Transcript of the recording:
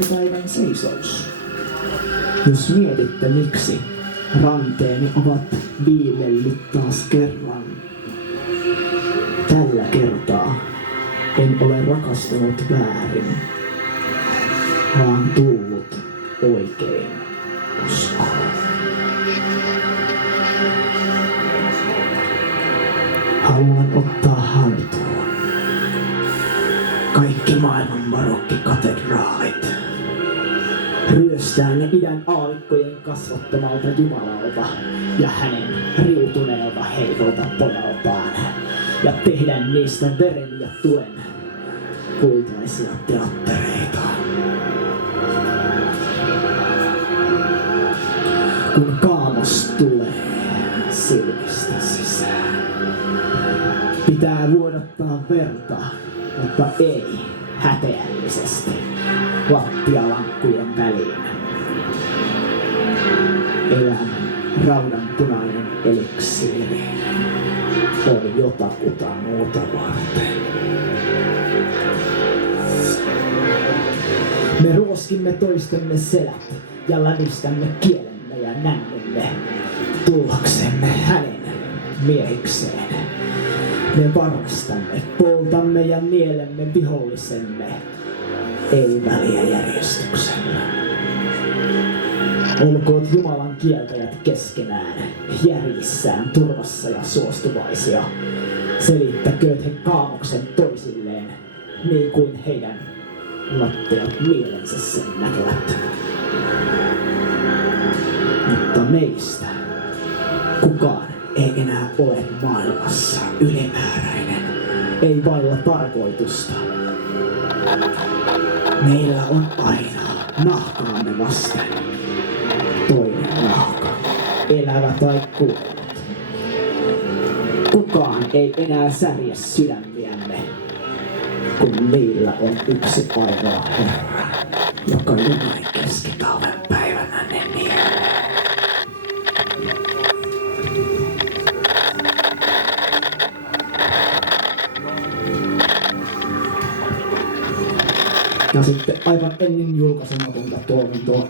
Päivän seisous. Jos mietitte miksi, ranteeni ovat viilellyt taas kerran. Tällä kertaa en ole rakastunut väärin, vaan tullut oikein uskoon. Haluan ottaa haltuun kaikki maailman barokkikatedraalit. Ryöstää ne idän aavikkojen kasvattamalta Jumalalta ja hänen riutuneelta heikolta pojaltaan ja tehdä niistä veren ja tulen kultaisia teattereita. Kun kaamos tulee silmistä sisään, pitää vuodattaa verta, mutta ei häpeällisesti lattialankkujen väliin. Elämän raudanpunainen eliksiiri on jotakuta muuta varten. Me ruoskimme toistemme selät ja lävistämme kielemme ja nännymme tullaksemme hänen miehikseen. Me varastamme, poltamme ja nielemme vihollisemme, ei väliä järjestyksellä. Olkoot Jumalan kieltäjät keskenään, järjissään turvassa ja suostuvaisia. Selittäkööt he kaamoksen toisilleen, niin kuin heidän latteat mielensä sen näkevät. Mutta meistä kukaan ei enää ole maailmassa ylimääräinen, ei vailla tarkoitusta. Meillä on aina nahkaamme vasten toinen nahka, elävä tai kuollut. Kukaan ei enää särje sydämiämme, kun niillä on yksi ainoa Herra, joka jonain keskitalven päivänä ne nielee. Ja sitten aivan ennen julkaisematonta tuotantoa